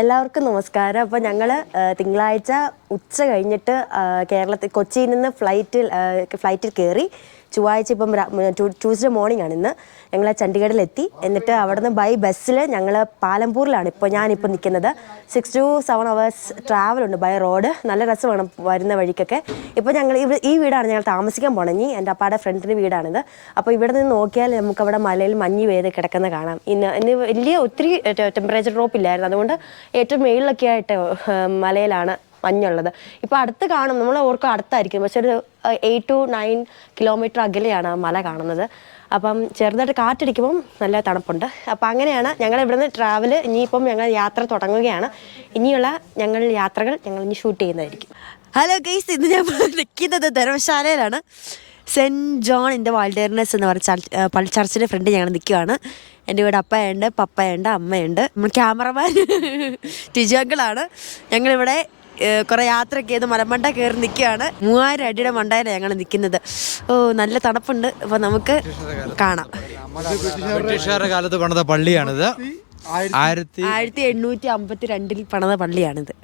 എല്ലാവർക്കും നമസ്കാരം. അപ്പോൾ ഞങ്ങൾ തിങ്കളാഴ്ച ഉച്ച കഴിഞ്ഞിട്ട് കൊച്ചിയിൽ നിന്ന് ഫ്ലൈറ്റിൽ കയറി. ചൊവ്വാഴ്ച ഇപ്പം ട്യൂസ്ഡേ മോർണിംഗ് ആണ് ഇന്ന്. ഞങ്ങൾ ചണ്ഡീഗഡിലെത്തി. എന്നിട്ട് അവിടെ നിന്ന് ബൈ ബസ്സിൽ ഞങ്ങൾ പാലംപൂരിലാണ് ഞാനിപ്പോൾ നിൽക്കുന്നത്. 6 to 7 hours ട്രാവലുണ്ട് ബൈ റോഡ്. നല്ല രസമാണ് വരുന്ന വഴിക്കൊക്കെ. ഇപ്പോൾ ഞങ്ങൾ ഈ വീടാണ് ഞങ്ങൾ താമസിക്കാൻ പോകണമെങ്കിൽ എൻ്റെ അപ്പാടെ ഫ്രണ്ടിൻ്റെ വീടാണിത്. അപ്പോൾ ഇവിടെ നിന്ന് നോക്കിയാൽ നമുക്കവിടെ മലയിൽ മഞ്ഞ് പെയ്ത് കിടക്കുന്ന കാണാം. ഇന്ന് വലിയ ഒത്തിരി ടെമ്പറേച്ചർ ഡ്രോപ്പ് ഇല്ലായിരുന്നു. അതുകൊണ്ട് ഏറ്റവും മേളിലൊക്കെ ആയിട്ട് മലയിലാണ് മഞ്ഞുള്ളത്. ഇപ്പോൾ അടുത്ത് കാണും, നമ്മൾ ഓർക്കും അടുത്തായിരിക്കും, പക്ഷെ ഒരു 8 to 9 കിലോമീറ്റർ അകലെയാണ് ആ മല കാണുന്നത്. അപ്പം ചെറുതായിട്ട് കാറ്റടിക്കുമ്പം നല്ല തണുപ്പുണ്ട്. അപ്പം അങ്ങനെയാണ് ഞങ്ങൾ ഇവിടുന്ന് ട്രാവൽ. ഇനിയിപ്പം ഞങ്ങൾ യാത്ര തുടങ്ങുകയാണ്. ഇനിയുള്ള യാത്രകൾ ഞങ്ങൾ ഇനി ഷൂട്ട് ചെയ്യുന്നതായിരിക്കും. ഹലോ ഗൈസ്, ഇന്ന് ഞാൻ നിൽക്കുന്നത് ധർമ്മശാലയിലാണ്. സെൻറ്റ് ജോൺ ഇൻ ദ വാൾഡേർനെസ് എന്ന് പറഞ്ഞ ചർച്ചിൻ്റെ ഫ്രണ്ട് ഞങ്ങൾ നിൽക്കുകയാണ്. എൻ്റെ വീട് അപ്പയുണ്ട്, പപ്പയുണ്ട്, അമ്മയുണ്ട്. നമ്മൾ ക്യാമറമാൻ ടിജുങ്കളാണ്. ഞങ്ങളിവിടെ കുറേ യാത്രയൊക്കെ ചെയ്ത് മലമണ്ട കയറി നിൽക്കുകയാണ്. 3000 അടിയുടെ മണ്ടയിലാണ് ഞങ്ങൾ നിൽക്കുന്നത്. നല്ല തണുപ്പുണ്ട്. അപ്പോൾ നമുക്ക് കാണാം. ബ്രിട്ടീഷുകാരുടെ കാലത്ത് പണിത പള്ളിയാണിത്. 1852 പണിത പള്ളിയാണിത്.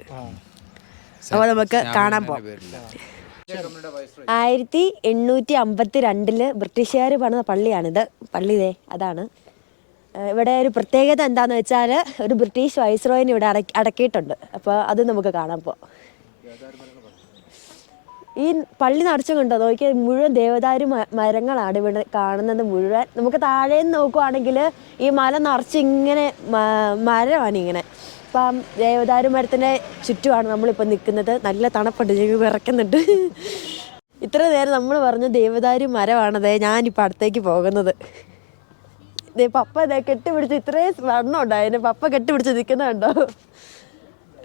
അപ്പോൾ നമുക്ക് കാണാൻ പോകാം. 1852 ബ്രിട്ടീഷുകാർ പണിത പള്ളിയാണിത്. പള്ളി ഇതേ അതാണ്. ഇവിടെ ഒരു പ്രത്യേകത എന്താണെന്ന് വെച്ചാൽ ഒരു ബ്രിട്ടീഷ് വൈസ്രോയിനെ ഇവിടെ അടക്കിയിട്ടുണ്ട്. അപ്പോൾ അത് നമുക്ക് കാണാൻ പോവാം. ഈ പള്ളി നിറച്ചും കണ്ടോ, നോക്കിയാൽ മുഴുവൻ ദേവദാരു മരങ്ങളാണ് ഇവിടെ കാണുന്നത് മുഴുവൻ. നമുക്ക് താഴേന്ന് നോക്കുവാണെങ്കിൽ ഈ മല നിറച്ചിങ്ങനെ മരമാണ് ഇങ്ങനെ. അപ്പം ദേവദാരു മരത്തിൻ്റെ ചുറ്റുമാണ് നമ്മളിപ്പോൾ നിൽക്കുന്നത്. നല്ല തണുപ്പുണ്ട്, വിറയ്ക്കുന്നുണ്ട്. ഇത്ര നേരം നമ്മൾ പറഞ്ഞു ദേവദാരു മരമാണതേ. ഞാനിപ്പോൾ അടുത്തേക്ക് പോകുന്നത്. പപ്പ കെട്ടിപ്പിടിച്ച് ഇത്രയും വണ്ണം ഉണ്ടായിരുന്നു. പപ്പ കെട്ടിപ്പിടിച്ച് നിൽക്കുന്നുണ്ടോ?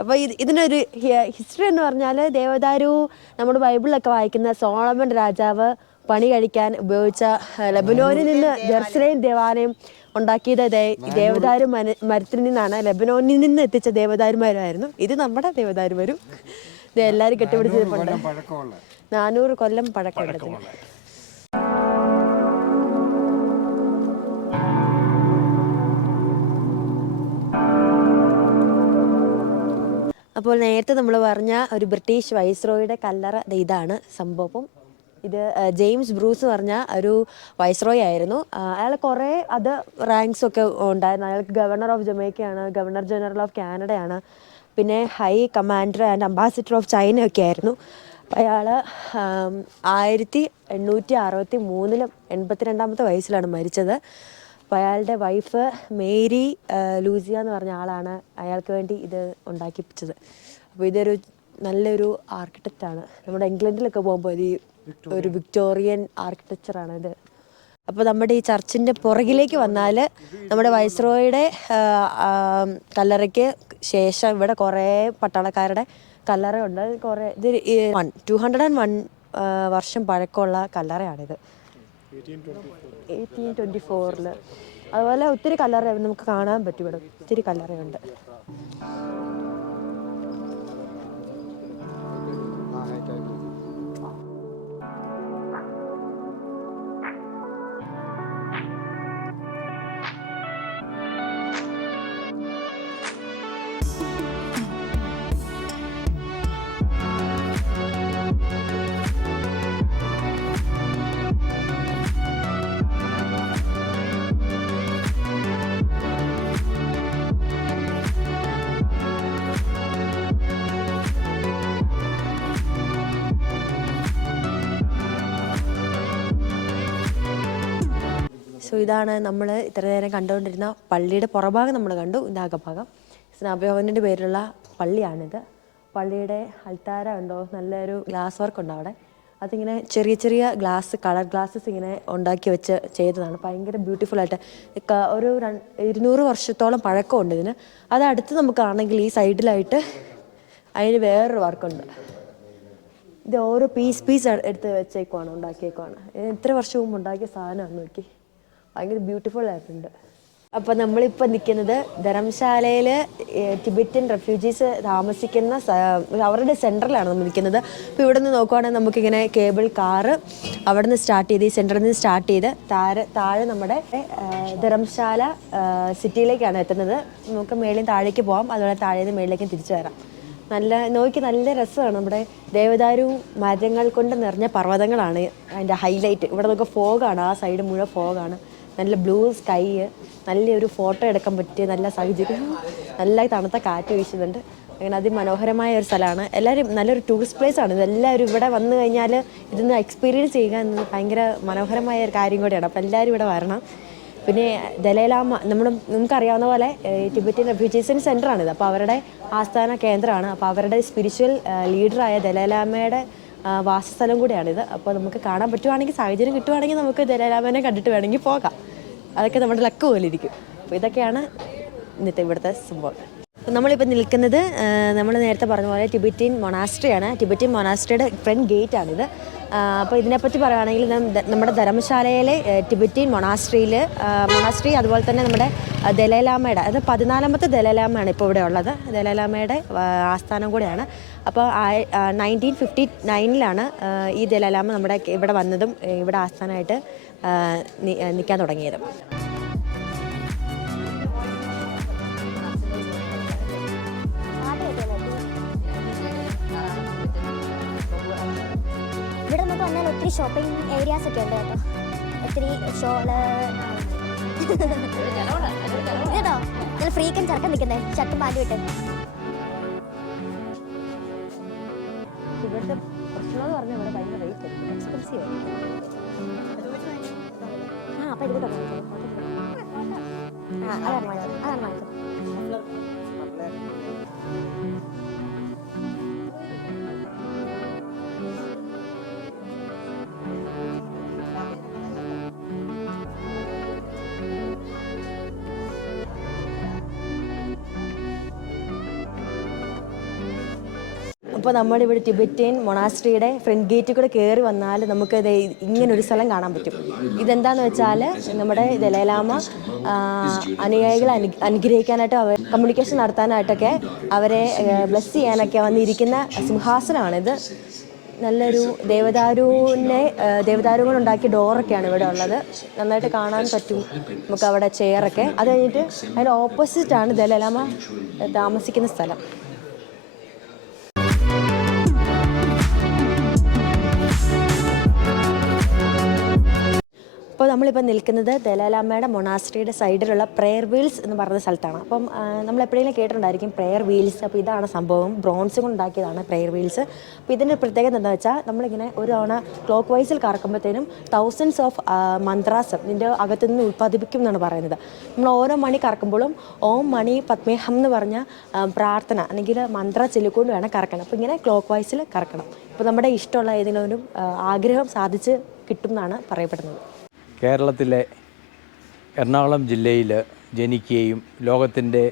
അപ്പോൾ ഇതിനൊരു ഹിസ്റ്ററി എന്ന് പറഞ്ഞാൽ ദേവദാരു നമ്മുടെ ബൈബിളിലൊക്കെ വായിക്കുന്ന സോളമൻ രാജാവ് പണി കഴിക്കാൻ ഉപയോഗിച്ച ലെബനോനിൽ നിന്ന് ജെറുസലേം ദേവാലയം ഉണ്ടാക്കിയത് ദേവദാരു മരത്തിൽ നിന്നാണ്. ലെബനോനിൽ നിന്ന് എത്തിച്ച ദേവദാരുമാരായിരുന്നു. ഇത് നമ്മുടെ ദേവദാരുമാരും. ഇത് എല്ലാവരും കെട്ടിപ്പിടിച്ചിട്ടുണ്ട്. 400 കൊല്ലം പഴക്കമുണ്ട്. അപ്പോൾ നേരത്തെ നമ്മൾ പറഞ്ഞ ഒരു ബ്രിട്ടീഷ് വൈസ്രോയുടെ കല്ലറ ഇതാണ് സംഭവം. ഇത് ജെയിംസ് ബ്രൂസ് പറഞ്ഞ ഒരു വൈസ്രോയി ആയിരുന്നു. അയാൾ കുറേ റാങ്ക്സൊക്കെ ഉണ്ടായിരുന്നു. അയാൾക്ക് ഗവർണർ ഓഫ് ജമൈക്കയാണ്, ഗവർണർ ജനറൽ ഓഫ് കാനഡയാണ്, പിന്നെ high commander and ambassador of ചൈനയൊക്കെ ആയിരുന്നു. അയാൾ 1863 82ാമത്തെ വയസ്സിലാണ് മരിച്ചത്. അപ്പോൾ അയാളുടെ വൈഫ് മേരി ലൂസിയ എന്ന് പറഞ്ഞ ആളാണ് അയാൾക്ക് വേണ്ടി ഇത് ഉണ്ടാക്കിപ്പിച്ചത്. അപ്പോൾ ഇതൊരു നല്ലൊരു ആർക്കിടെക്റ്റാണ്. നമ്മുടെ ഇംഗ്ലണ്ടിലൊക്കെ പോകുമ്പോൾ ഒരു വിക്ടോറിയൻ ആർക്കിടെക്ചറാണിത്. അപ്പോൾ നമ്മുടെ ഈ ചർച്ചിൻ്റെ പുറകിലേക്ക് വന്നാൽ നമ്മുടെ വൈസ്രോയുടെ കല്ലറയ്ക്ക് ശേഷം ഇവിടെ കുറേ പട്ടാളക്കാരുടെ കല്ലറയുണ്ട്. കുറേ 201 വർഷം പഴക്കമുള്ള കല്ലറയാണിത്. 1824. അതുപോലെ ഒത്തിരി കല്ലറ നമുക്ക് കാണാൻ പറ്റും. ഇവിടെ ഒത്തിരി കല്ലറയുണ്ട്. സോ ഇതാണ് നമ്മൾ ഇത്ര നേരം കണ്ടുകൊണ്ടിരുന്ന പള്ളിയുടെ പുറഭാഗം നമ്മൾ കണ്ടു. ഇത് അകഭാഗം. സ്നാപയോഹന്നാൻ്റെ പേരിലുള്ള പള്ളിയാണിത്. പള്ളിയുടെ അൾത്താര ഉണ്ടോ, നല്ലൊരു ഗ്ലാസ് വർക്ക് ഉണ്ട് അവിടെ. അതിങ്ങനെ ചെറിയ ചെറിയ കളർ ഗ്ലാസ്സസ് ഇങ്ങനെ ഉണ്ടാക്കി വെച്ച് ചെയ്തതാണ്. ഭയങ്കര ബ്യൂട്ടിഫുള്ളായിട്ട്. ഒരു 200 വർഷത്തോളം പഴക്കമുണ്ട് ഇതിന്. അതടുത്ത് നമുക്കാണെങ്കിൽ ഈ സൈഡിലായിട്ട് അതിന് വേറൊരു വർക്കുണ്ട്. ഇത് ഓരോ പീസ് എടുത്ത് ഉണ്ടാക്കിയേക്കുവാണ്. എത്ര വർഷം മുമ്പ് ഉണ്ടാക്കിയ സാധനമാണ് നോക്കി. ഭയങ്കര ബ്യൂട്ടിഫുൾ ആയിട്ടുണ്ട്. അപ്പോൾ നമ്മളിപ്പോൾ നിൽക്കുന്നത് ധർമ്മശാലയിൽ ടിബറ്റൻ റെഫ്യൂജീസ് താമസിക്കുന്ന അവരുടെ സെൻറ്ററിലാണ് നമ്മൾ നിൽക്കുന്നത്. അപ്പോൾ ഇവിടെ നിന്ന് നോക്കുവാണെങ്കിൽ നമുക്കിങ്ങനെ കേബിൾ കാറ് അവിടെ നിന്ന് സ്റ്റാർട്ട് ചെയ്ത് ഈ സെൻറ്ററിൽ നിന്ന് സ്റ്റാർട്ട് ചെയ്ത് താഴെ നമ്മുടെ ധർമ്മശാല സിറ്റിയിലേക്കാണ് എത്തുന്നത്. നമുക്ക് മേളിൽ താഴേക്ക് പോകാം, അതുപോലെ താഴെ നിന്ന് മേളിലേക്കും തിരിച്ചു വരാം. നല്ല രസമാണ്. നമ്മുടെ ദേവദാരു മരങ്ങൾ കൊണ്ട് നിറഞ്ഞ പർവ്വതങ്ങളാണ് അതിൻ്റെ ഹൈലൈറ്റ്. ഇവിടെ നമുക്ക് ഫോഗാണ്, ആ സൈഡ് മുഴുവൻ ഫോഗാണ്. നല്ല ബ്ലൂ സ്കൈ, നല്ലൊരു ഫോട്ടോ എടുക്കാൻ പറ്റിയ നല്ല സാഹചര്യം, നല്ല തണുത്ത കാറ്റ് വീശുന്നുണ്ട്. അങ്ങനെ അതിമനോഹരമായ ഒരു സ്ഥലമാണ്. എല്ലാവരും നല്ലൊരു ടൂറിസ്റ്റ് പ്ലേസ് ആണ്. ഇതെല്ലാവരും ഇവിടെ വന്നു കഴിഞ്ഞാൽ ഇതൊന്ന് എക്സ്പീരിയൻസ് ചെയ്യുക എന്നത് ഭയങ്കര മനോഹരമായ ഒരു കാര്യം കൂടിയാണ്. അപ്പോൾ എല്ലാവരും ഇവിടെ വരണം. പിന്നെ ദലൈലാമ നമുക്കറിയാവുന്ന പോലെ ടിബറ്റൻ റെഫ്യൂജീസിൻ്റെ സെൻ്ററാണിത്. അപ്പോൾ അവരുടെ ആസ്ഥാന കേന്ദ്രമാണ്. അപ്പോൾ അവരുടെ സ്പിരിച്വൽ ലീഡറായ ദലൈലാമയുടെ വാസസ്ഥലം കൂടിയാണിത്. അപ്പോൾ നമുക്ക് കാണാൻ പറ്റുവാണെങ്കിൽ, സാഹചര്യം കിട്ടുവാണെങ്കിൽ നമുക്ക് ദലൈലാമേനെ കണ്ടിട്ട് വേണമെങ്കിൽ പോകാം. അതൊക്കെ നമ്മുടെ ലക്ക് പോലെ ഇരിക്കും. അപ്പോൾ ഇതൊക്കെയാണ് ഇന്നത്തെ ഇവിടുത്തെ സംഭവം. നമ്മളിപ്പോൾ നിൽക്കുന്നത് നമ്മൾ നേരത്തെ പറഞ്ഞ പോലെ ടിബറ്റൻ മൊണാസ്ട്രിയാണ്. ടിബറ്റൻ മൊണാസ്ട്രിയുടെ ഫ്രണ്ട് ഗേറ്റാണിത്. അപ്പോൾ ഇതിനെപ്പറ്റി പറയുകയാണെങ്കിൽ നമ്മുടെ ധർമ്മശാലയിലെ ടിബറ്റൻ മൊണാസ്ട്രി അതുപോലെ തന്നെ നമ്മുടെ ദലൈലാമയുടെ, അത് 14ാമത്തെ ദലൈലാമയാണ് ഇപ്പോൾ ഇവിടെ ഉള്ളത്. ദലൈലാമയുടെ ആസ്ഥാനം കൂടെയാണ്. അപ്പോൾ 1959 ഈ ദലൈലാമ നമ്മുടെ ഇവിടെ വന്നതും ഇവിടെ ആസ്ഥാനമായിട്ട് നിൽക്കാൻ തുടങ്ങിയതും. ഇവിടെ നമുക്ക് വന്നാൽ ഒത്തിരി ഷോപ്പിംഗ് ഏരിയാസ് ഒക്കെ ഉണ്ട് കേട്ടോ. ഒത്തിരി ഷോള് കേട്ടോ, നല്ല ഫ്രീക്കൻ ചെറുക്കം നിൽക്കുന്നത് ഷർട്ടും പാൻറ്റും ഇട്ട്. ഇവിടുത്തെ പ്രശ്നം എന്ന് പറഞ്ഞാൽ ഇവിടെ ഭയങ്കര റേറ്റ് എക്സ്പെൻസീവ് ആണ്. അപ്പോൾ ഇത് കേട്ടോ, അതാണ് വാങ്ങിച്ചത്. അപ്പോൾ നമ്മളിവിടെ ടിബറ്റൻ മൊണാസ്ട്രിയുടെ ഫ്രണ്ട് ഗേറ്റിൽ കൂടെ കയറി വന്നാൽ നമുക്ക് ഇങ്ങനൊരു സ്ഥലം കാണാൻ പറ്റും. ഇതെന്താണെന്ന് വെച്ചാൽ നമ്മുടെ ദലൈലാമ അനുയായികളെ അനുഗ്രഹിക്കാനായിട്ട് അവർ കമ്മ്യൂണിക്കേഷൻ നടത്താനായിട്ടൊക്കെ അവരെ ബ്ലെസ് ചെയ്യാനൊക്കെ വന്നിരിക്കുന്ന സിംഹാസനമാണിത്. നല്ലൊരു ദേവദാരു കൊണ്ടുണ്ടാക്കിയ ഡോറൊക്കെയാണ് ഇവിടെ ഉള്ളത്. നന്നായിട്ട് കാണാൻ പറ്റും നമുക്ക് അവിടെ ചെയറൊക്കെ. അത് കഴിഞ്ഞിട്ട് അതിൻ്റെ ഓപ്പോസിറ്റാണ് ദലൈലാമ താമസിക്കുന്ന സ്ഥലം. അപ്പോൾ നമ്മളിപ്പോൾ നിൽക്കുന്നത് ദലൈലാമയുടെ മൊണാസ്ട്രിയുടെ സൈഡിലുള്ള പ്രെയർ വീൽസ് എന്ന് പറയുന്ന സ്ഥലത്താണ്. അപ്പം നമ്മൾ എപ്പോഴെങ്കിലും കേട്ടിട്ടുണ്ടായിരിക്കും പ്രെയർ വീൽസ്. അപ്പോൾ ഇതാണ് സംഭവം, ബ്രോൺസ് കൊണ്ടുണ്ടാക്കിയതാണ് പ്രെയർ വീൽസ്. അപ്പോൾ ഇതിൻ്റെ പ്രത്യേകത എന്താണെന്ന് വെച്ചാൽ നമ്മളിങ്ങനെ ഒരു തവണ ക്ലോക്ക് വൈസിൽ കറക്കുമ്പോഴത്തേനും തൗസൻഡ്സ് ഓഫ് മന്ത്രാസ് ഇതിൻ്റെ അകത്തുനിന്ന് ഉൽപ്പാദിപ്പിക്കും എന്നാണ് പറയുന്നത്. നമ്മൾ ഓരോ മണി കറക്കുമ്പോഴും ഓം മണി പത്മേഹം എന്ന് പറഞ്ഞ പ്രാർത്ഥന അല്ലെങ്കിൽ മന്ത്ര ചൊല്ലിക്കൊണ്ട് വേണം കറക്കണം. അപ്പോൾ ഇങ്ങനെ ക്ലോക്ക് വൈസിൽ കറക്കണം. അപ്പോൾ നമ്മുടെ ഇഷ്ടമുള്ള ഏതെങ്കിലും ഒരു ആഗ്രഹം സാധിച്ച് കിട്ടും എന്നാണ് പറയപ്പെടുന്നത്. കേരളത്തിലെ എറണാകുളം ജില്ലയിൽ ജനിക്കുകയും ലോകത്തിൻ്റെ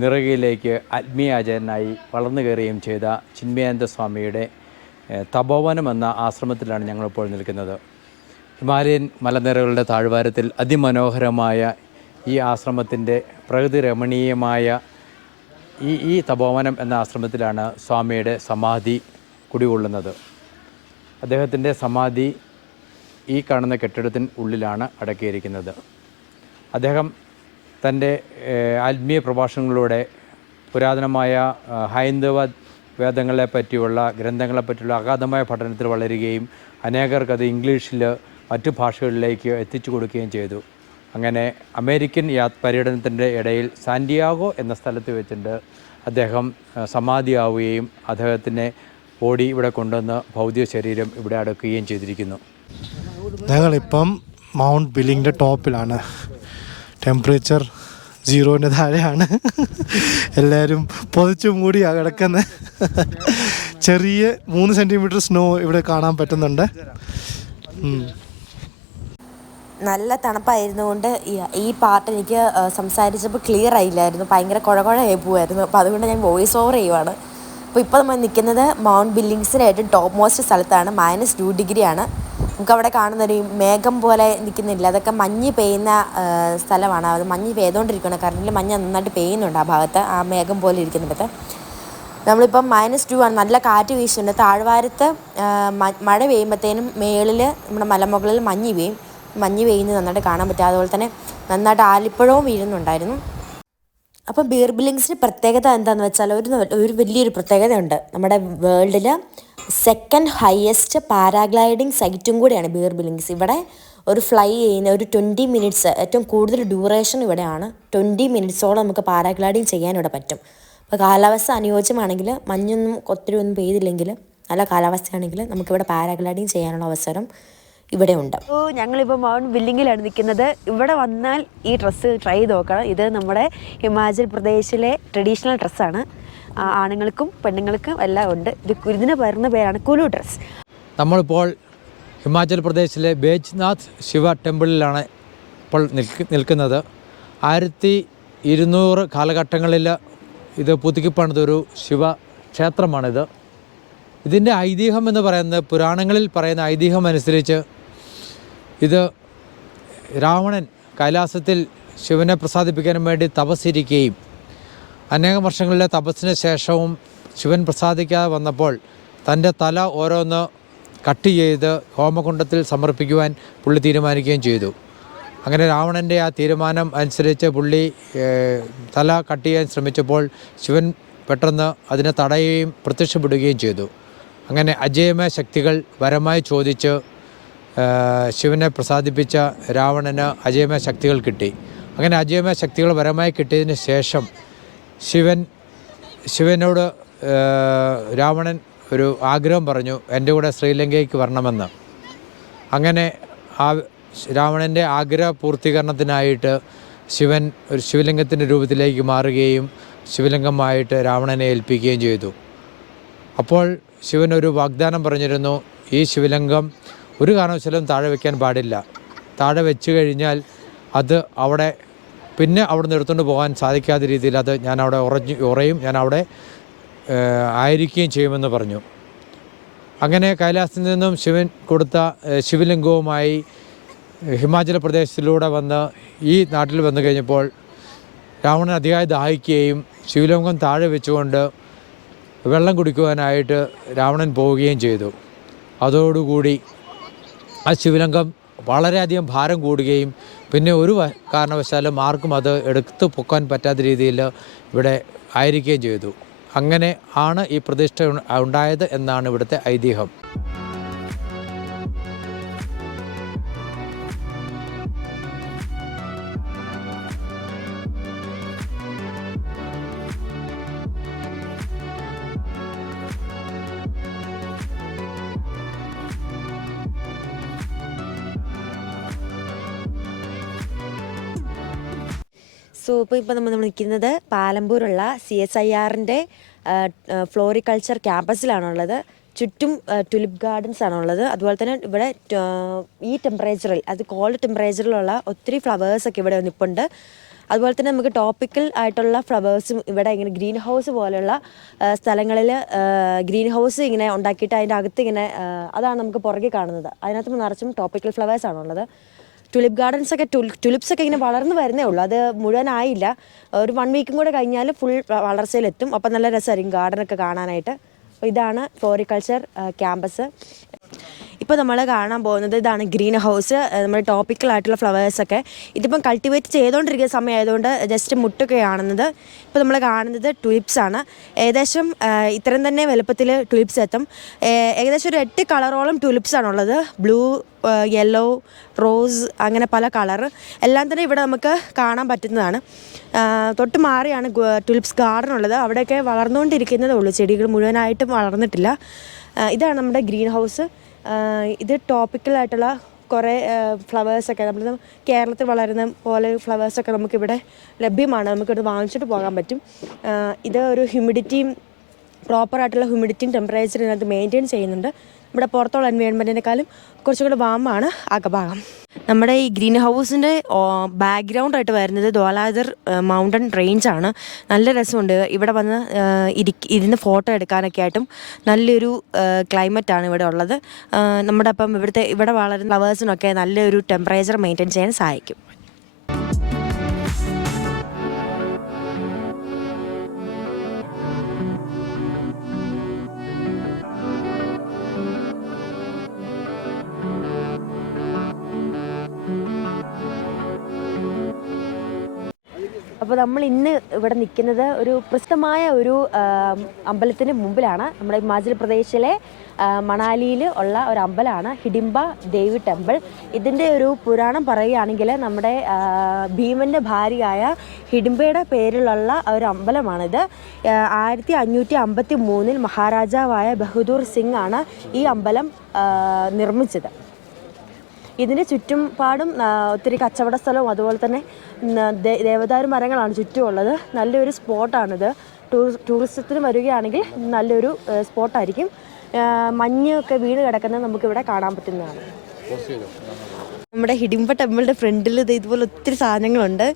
നിറകയിലേക്ക് ആത്മീയാചാര്യനായി വളർന്നു കയറുകയും ചെയ്ത ചിന്മയാനന്ദ സ്വാമിയുടെ തപോവനം എന്ന ആശ്രമത്തിലാണ് ഞങ്ങളിപ്പോൾ നിൽക്കുന്നത്. ഹിമാലയൻ മലനിരകളുടെ താഴ്വാരത്തിൽ അതിമനോഹരമായ ഈ ആശ്രമത്തിൻ്റെ പ്രകൃതി രമണീയമായ ഈ തപോവനം എന്ന ആശ്രമത്തിലാണ് സ്വാമിയുടെ സമാധി കുടികൊള്ളുന്നത്. അദ്ദേഹത്തിൻ്റെ സമാധി ഈ കാണുന്ന കെട്ടിടത്തിന് ഉള്ളിലാണ് അടക്കിയിരിക്കുന്നത്. അദ്ദേഹം തൻ്റെ ആത്മീയ പ്രഭാഷണങ്ങളിലൂടെ പുരാതനമായ ഹൈന്ദവ വേദങ്ങളെ പറ്റിയുള്ള ഗ്രന്ഥങ്ങളെ പറ്റിയുള്ള അഗാധമായ പഠനത്തിൽ വളരുകയും അനേകർക്ക് അത് ഇംഗ്ലീഷിൽ മറ്റു ഭാഷകളിലേക്ക് എത്തിച്ചു കൊടുക്കുകയും ചെയ്തു. അങ്ങനെ അമേരിക്കൻ പര്യടനത്തിൻ്റെ ഇടയിൽ സാന്റിയാഗോ എന്ന സ്ഥലത്ത് വെച്ചിട്ട് അദ്ദേഹം സമാധിയാവുകയും അദ്ദേഹത്തിൻ്റെ ബോഡി ഇവിടെ കൊണ്ടുവന്ന് ഭൗതിക ശരീരം ഇവിടെ അടക്കുകയും ചെയ്തിരിക്കുന്നു. ഞങ്ങളിപ്പം മൗണ്ട് ബില്ലിങ്ങിൻ്റെ ടോപ്പിലാണ്. ടെമ്പറേച്ചർ 0ന് താഴെയാണ്. എല്ലാവരും പൊതിച്ചു മൂടിയാണ് കിടക്കുന്നത്. ചെറിയ 3 സെൻറ്റിമീറ്റർ സ്നോ ഇവിടെ കാണാൻ പറ്റുന്നുണ്ട്. നല്ല തണുപ്പായിരുന്നുകൊണ്ട് ഈ പാട്ട് എനിക്ക് സംസാരിച്ചപ്പോൾ ക്ലിയർ ആയില്ലായിരുന്നു, ഭയങ്കര കുഴകുഴയായി പോവായിരുന്നു. അപ്പോൾ അതുകൊണ്ട് ഞാൻ വോയിസ് ഓവർ ചെയ്യുവാണ്. അപ്പോൾ ഇപ്പോൾ നമ്മൾ നിൽക്കുന്നത് മൗണ്ട് ബില്ലിങ്സിൻ്റെ ഏറ്റവും ടോപ്പ് മോസ്റ്റ് സ്ഥലത്താണ്. -2 ഡിഗ്രിയാണ്. നമുക്കവിടെ കാണുന്നൊരു മേഘം പോലെ നിൽക്കുന്നില്ല, അതൊക്കെ മഞ്ഞ് പെയ്യുന്ന സ്ഥലമാണ്. അത് മഞ്ഞ് പെയ്തുകൊണ്ടിരിക്കുകയാണ്. കറണ്ടിൽ മഞ്ഞ് നന്നായിട്ട് പെയ്യുന്നുണ്ട് ആ ഭാഗത്ത്, ആ മേഘം പോലെ ഇരിക്കുന്നിടത്ത്. നമ്മളിപ്പം -2 ആണ്, നല്ല കാറ്റ് വീശുന്നുണ്ട്. താഴ്വാരത്ത് മഴ പെയ്യുമ്പോഴത്തേനും മേളിൽ നമ്മുടെ മലമുകളിൽ മഞ്ഞ് പെയ്യുന്നത് നന്നായിട്ട് കാണാൻ പറ്റും. അതുപോലെ തന്നെ നന്നായിട്ട് ആലിപ്പഴവും വീഴുന്നുണ്ടായിരുന്നു. അപ്പം ബിയർ ബില്ലിങ്സിൻ്റെ പ്രത്യേകത എന്താണെന്ന് വെച്ചാൽ ഒരു വലിയൊരു പ്രത്യേകതയുണ്ട്. നമ്മുടെ വേൾഡിൽ 2nd ഹയസ്റ്റ് പാരാഗ്ലൈഡിങ് സൈറ്റും കൂടിയാണ് ബിയർ ബില്ലിങ്സ്. ഇവിടെ ഒരു ഫ്ലൈ ചെയ്യുന്ന ഒരു 20 മിനിറ്റ്സ്, ഏറ്റവും കൂടുതൽ ഡ്യൂറേഷൻ ഇവിടെയാണ്. 20 മിനിറ്റ്സോളം നമുക്ക് പാരാഗ്ലൈഡിങ് ചെയ്യാൻ ഇവിടെ പറ്റും. അപ്പോൾ കാലാവസ്ഥ അനുയോജ്യമാണെങ്കിൽ, മഞ്ഞൊന്നും ഒത്തിരി ഒന്നും പെയ്തില്ലെങ്കിൽ, നല്ല കാലാവസ്ഥയാണെങ്കിൽ നമുക്കിവിടെ പാരാഗ്ലൈഡിങ് ചെയ്യാനുള്ള അവസരം ഇവിടെ ഉണ്ട്. അപ്പോൾ ഞങ്ങളിപ്പോൾ മൗണ്ട് ബില്ലിങ്ങിലാണ് നിൽക്കുന്നത്. ഇവിടെ വന്നാൽ ഈ ഡ്രസ്സ് ട്രൈ ചെയ്ത് നോക്കണം. ഇത് നമ്മുടെ ഹിമാചൽ പ്രദേശിലെ ട്രഡീഷണൽ ഡ്രസ്സാണ്. ആണുങ്ങൾക്കും പെണ്ണുങ്ങൾക്കും എല്ലാം ഉണ്ട്. ഇതിന് പറയുന്ന പേരാണ് കുലു ഡ്രസ്സ്. നമ്മളിപ്പോൾ ഹിമാചൽ പ്രദേശിലെ ബേജ്നാഥ് ശിവ ടെമ്പിളിലാണ് ഇപ്പോൾ നിൽക്കുന്നത്. 1200 കാലഘട്ടങ്ങളിൽ ഇത് പുതുക്കിപ്പണിതൊരു ശിവക്ഷേത്രമാണിത്. ഇതിൻ്റെ ഐതിഹ്യം എന്ന് പറയുന്നത്, പുരാണങ്ങളിൽ പറയുന്ന ഐതിഹ്യം അനുസരിച്ച് ഇത് രാവണൻ കൈലാസത്തിൽ ശിവനെ പ്രസാദിപ്പിക്കാനും വേണ്ടി തപസ്സിരിക്കുകയും അനേകം വർഷങ്ങളിലെ തപസ്സിന് ശേഷവും ശിവൻ പ്രസാദിക്കാതെ വന്നപ്പോൾ തൻ്റെ തല ഓരോന്ന് കട്ട് ചെയ്ത് ഹോമകുണ്ഡത്തിൽ സമർപ്പിക്കുവാൻ പുള്ളി തീരുമാനിക്കുകയും ചെയ്തു. അങ്ങനെ രാവണൻ്റെ ആ തീരുമാനം അനുസരിച്ച് പുള്ളി തല കട്ട് ചെയ്യാൻ ശ്രമിച്ചപ്പോൾ ശിവൻ പെട്ടെന്ന് അതിനെ തടയുകയും പ്രത്യക്ഷപ്പെടുകയും ചെയ്തു. അങ്ങനെ അജേയമ ശക്തികൾ വരമായി ചോദിച്ച് ശിവനെ പ്രസാദിപ്പിച്ച രാവണന് അജേയമ ശക്തികൾ കിട്ടി. അങ്ങനെ അജേയമ ശക്തികൾ വരമായി കിട്ടിയതിന് ശേഷം ശിവനോട് രാവണൻ ഒരു ആഗ്രഹം പറഞ്ഞു, എൻ്റെ കൂടെ ശ്രീലങ്കയ്ക്ക് വരണമെന്ന്. അങ്ങനെ ആ രാവണൻ്റെ ആഗ്രഹ പൂർത്തീകരണത്തിനായിട്ട് ശിവൻ ഒരു ശിവലിംഗത്തിൻ്റെ രൂപത്തിലേക്ക് മാറുകയും ശിവലിംഗമായിട്ട് രാവണനെ ഏൽപ്പിക്കുകയും ചെയ്തു. അപ്പോൾ ശിവൻ ഒരു വാഗ്ദാനം പറഞ്ഞിരുന്നു, ഈ ശിവലിംഗം ഒരു കാരണവശാലും താഴെ വയ്ക്കാൻ പാടില്ല. താഴെ വെച്ച് കഴിഞ്ഞാൽ അത് അവിടെ പിന്നെ അവിടെ നിന്ന് എടുത്തുകൊണ്ട് പോകാൻ സാധിക്കാത്ത രീതിയിൽ അത് ഞാൻ അവിടെ ഉറയും, ഞാൻ അവിടെ ആയിരിക്കുകയും ചെയ്യുമെന്ന് പറഞ്ഞു. അങ്ങനെ കൈലാസത്തിൽ നിന്നും ശിവൻ കൊടുത്ത ശിവലിംഗവുമായി ഹിമാചൽ പ്രദേശിലൂടെ വന്ന് ഈ നാട്ടിൽ വന്നു കഴിഞ്ഞപ്പോൾ രാവണൻ അതിയായി ദാഹിക്കുകയും ശിവലിംഗം താഴെ വെച്ചുകൊണ്ട് വെള്ളം കുടിക്കുവാനായിട്ട് രാവണൻ പോവുകയും ചെയ്തു. അതോടുകൂടി ആ ശിവലിംഗം വളരെയധികം ഭാരം കൂടുകയും പിന്നെ ഒരു കാരണവശാലും ആർക്കും അത് എടുത്തു പൊക്കാൻ പറ്റാത്ത രീതിയിൽ ഇവിടെ ആയിരിക്കുകയും ചെയ്തു. അങ്ങനെ ആണ് ഈ പ്രതിഷ്ഠ ഉണ്ടായത് എന്നാണ് ഇവിടുത്തെ ഐതിഹ്യം. ഇപ്പോൾ നമ്മൾ നിൽക്കുന്നത് പാലമ്പൂരുള്ള CSIRൻ്റെ ഫ്ലോറിക്കൾച്ചർ ക്യാമ്പസിലാണുള്ളത്. ചുറ്റും ടുലിപ്പ് ഗാർഡൻസ് ആണുള്ളത്. അതുപോലെ തന്നെ ഇവിടെ ഈ ടെമ്പറേച്ചറിൽ, അത് കോൾഡ് ടെമ്പറേച്ചറിലുള്ള ഒത്തിരി ഫ്ലവേഴ്സൊക്കെ ഇവിടെ നിൽപ്പുണ്ട്. അതുപോലെ തന്നെ നമുക്ക് ടോപ്പിക്കൽ ആയിട്ടുള്ള ഫ്ലവേഴ്സും ഇവിടെ ഇങ്ങനെ ഗ്രീൻ ഹൗസ് പോലെയുള്ള സ്ഥലങ്ങളിൽ ഗ്രീൻ ഹൗസ് ഇങ്ങനെ ഉണ്ടാക്കിയിട്ട് അതിൻ്റെ അകത്ത് ഇങ്ങനെ അതാണ് നമുക്ക് പുറകെ കാണുന്നത്. അതിനകത്ത് നിറച്ചും ടോപ്പിക്കൽ ഫ്ലവേഴ്സാണുള്ളത്. ടുലിപ്പ് ഗാർഡൻസൊക്കെ ടുലിപ്സൊക്കെ ഇങ്ങനെ വളർന്നു വരുന്നേ ഉള്ളൂ, അത് മുഴുവനായില്ല. ഒരു 1 വീക്കും കൂടെ കഴിഞ്ഞാൽ ഫുൾ വളർച്ചയിലെത്തും. അപ്പം നല്ല രസമായിരിക്കും ഗാർഡനൊക്കെ കാണാനായിട്ട്. അപ്പോൾ ഇതാണ് ഫ്ലോറിക്കൾച്ചർ ക്യാമ്പസ്. ഇപ്പോൾ നമ്മൾ കാണാൻ പോകുന്നത് ഇതാണ് ഗ്രീൻ ഹൗസ്. നമ്മുടെ ടോപ്പിക്കലായിട്ടുള്ള ഫ്ലവേഴ്സൊക്കെ ഇതിപ്പം കൾട്ടിവേറ്റ് ചെയ്തുകൊണ്ടിരിക്കുന്ന സമയമായതുകൊണ്ട് ജസ്റ്റ് മുട്ടൊക്കെ കാണുന്നത്. ഇപ്പോൾ നമ്മൾ കാണുന്നത് ടുലിപ്സാണ്. ഏകദേശം ഇത്രയും തന്നെ വലുപ്പത്തിൽ ടുലിപ്സ് എത്തും. ഏകദേശം ഒരു 8 കളറോളം ടുലിപ്സാണുള്ളത്. ബ്ലൂ, യെല്ലോ, റോസ്, അങ്ങനെ പല കളർ എല്ലാം തന്നെ ഇവിടെ നമുക്ക് കാണാൻ പറ്റുന്നതാണ്. തൊട്ട് മാറിയാണ് ടുലിപ്സ് ഗാർഡൻ ഉള്ളത്. അവിടെയൊക്കെ വളർന്നുകൊണ്ടിരിക്കുന്നതേ ഉള്ളൂ, ചെടികൾ മുഴുവനായിട്ടും വളർന്നിട്ടില്ല. ഇതാണ് നമ്മുടെ ഗ്രീൻ ഹൗസ്. ഇത് ടോപ്പിക്കലായിട്ടുള്ള കുറേ ഫ്ലവേഴ്സൊക്കെ നമ്മൾ കേരളത്തിൽ വളരുന്ന പോലെ ഫ്ലവേഴ്സൊക്കെ നമുക്കിവിടെ ലഭ്യമാണ്. നമുക്കിവിടെ വാങ്ങിച്ചിട്ട് പോകാൻ പറ്റും. ഇത് ഒരു ഹ്യൂമിഡിറ്റിയും പ്രോപ്പറായിട്ടുള്ള ഹ്യൂമിഡിറ്റിയും ടെമ്പറേച്ചറിനകത്ത് മെയിൻറ്റെയിൻ ചെയ്യുന്നുണ്ട്. ഇവിടെ പുറത്തുള്ള എൻവയോൺമെൻറ്റിനേക്കാളും കുറച്ചും കൂടെ വാമാണ് അകഭാഗം. നമ്മുടെ ഈ ഗ്രീൻ ഹൗസിൻ്റെ ബാക്ക്ഗ്രൗണ്ടായിട്ട് വരുന്നത് ധോലാധർ മൗണ്ടൻ റേഞ്ചാണ്. നല്ല രസമുണ്ട് ഇവിടെ വന്ന് ഇരുന്ന് ഫോട്ടോ എടുക്കാനൊക്കെ ആയിട്ടും. നല്ലൊരു ക്ലൈമറ്റാണ് ഇവിടെ ഉള്ളത്. നമ്മുടെ അപ്പം ഇവിടെ വളരുന്ന ഫ്ലവേഴ്സിനൊക്കെ നല്ലൊരു ടെമ്പറേച്ചർ മെയിൻറ്റെയിൻ ചെയ്യാൻ സഹായിക്കും. അപ്പോൾ നമ്മൾ ഇന്ന് ഇവിടെ നിൽക്കുന്നത് ഒരു പ്രസിദ്ധമായ ഒരു അമ്പലത്തിന് മുമ്പിലാണ്. നമ്മുടെ ഹിമാചൽ പ്രദേശിലെ മണാലിയിൽ ഉള്ള ഒരു അമ്പലമാണ് ഹിഡിംബ ദേവി ടെമ്പിൾ. ഇതിൻ്റെ ഒരു പുരാണം പറയുകയാണെങ്കിൽ നമ്മുടെ ഭീമൻ്റെ ഭാര്യയായ ഹിഡിംബയുടെ പേരിലുള്ള ഒരു അമ്പലമാണിത്. 1553 മഹാരാജാവായ ബഹദൂർ സിംഗ് ആണ് ഈ അമ്പലം നിർമ്മിച്ചത്. ഇതിന് ചുറ്റുപാടും ഒത്തിരി കച്ചവട സ്ഥലവും അതുപോലെ തന്നെ ദേവദാരു മരങ്ങളാണ് ചുറ്റുമുള്ളത്. നല്ലൊരു സ്പോട്ടാണിത്. ടൂറിസത്തിന് വരികയാണെങ്കിൽ നല്ലൊരു സ്പോട്ടായിരിക്കും. മഞ്ഞൊക്കെ വീണ് കിടക്കുന്നത് നമുക്കിവിടെ കാണാൻ പറ്റുന്നതാണ്. നമ്മുടെ ഹിഡിംബ ടെമ്പിളിൻ്റെ ഫ്രണ്ടിൽ ഇതുപോലെ ഒത്തിരി സാധനങ്ങളുണ്ട്.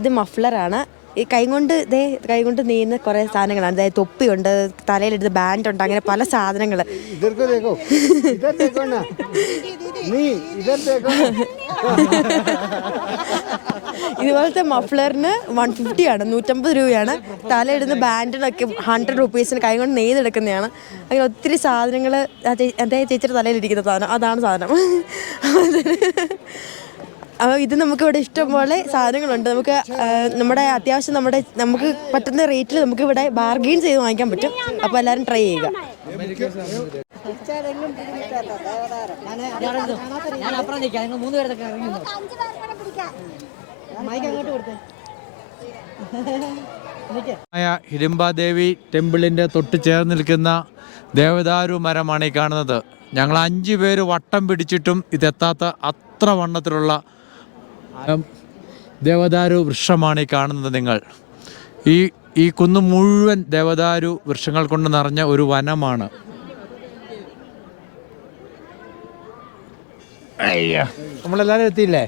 ഇത് മഫ്ലറാണ്. ഈ കൈകൊണ്ട് നെയ്യുന്ന കുറേ സാധനങ്ങളാണ്. അതായത് തൊപ്പിയുണ്ട്, തലയിലെടുത്ത് ബാൻഡുണ്ട്, അങ്ങനെ പല സാധനങ്ങൾ. ഇതുപോലത്തെ മഫ്ലറിന് 150 ആണ്, 150 രൂപയാണ്. തലയിടുന്ന ബാൻഡിനൊക്കെ 100 രൂപീസിന് കൈകൊണ്ട് നെയ്തെടുക്കുന്നതാണ്. അങ്ങനെ ഒത്തിരി സാധനങ്ങൾ. അതേ ചേച്ചിയുടെ തലയിലിരിക്കുന്ന സാധനം അതാണ് സാധനം. അപ്പോൾ ഇത് നമുക്കിവിടെ ഇഷ്ടംപോലെ സാധനങ്ങളുണ്ട്. നമുക്ക് നമ്മുടെ അത്യാവശ്യം നമുക്ക് പറ്റുന്ന റേറ്റിൽ നമുക്കിവിടെ ബാർഗെയിൻ ചെയ്ത് വാങ്ങിക്കാൻ പറ്റും. അപ്പോൾ എല്ലാവരും ട്രൈ ചെയ്യുക. ഹിഡിംബാദേവി ടെമ്പിളിൻ്റെ തൊട്ട് ചേർന്ന് നിൽക്കുന്ന ദേവദാരു മരമാണ് ഈ കാണുന്നത്. ഞങ്ങൾ 5 പേര് വട്ടം പിടിച്ചിട്ടും ഇതെത്താത്ത അത്ര വണ്ണത്തിലുള്ള ദേവദാരു വൃക്ഷമാണ് ഈ കാണുന്നത്. നിങ്ങൾ ഈ കുന്ന് മുഴുവൻ ദേവദാരു വൃക്ഷങ്ങൾ കൊണ്ട് നിറഞ്ഞ ഒരു വനമാണ്. നമ്മളെല്ലാവരും എത്തിയില്ലേ?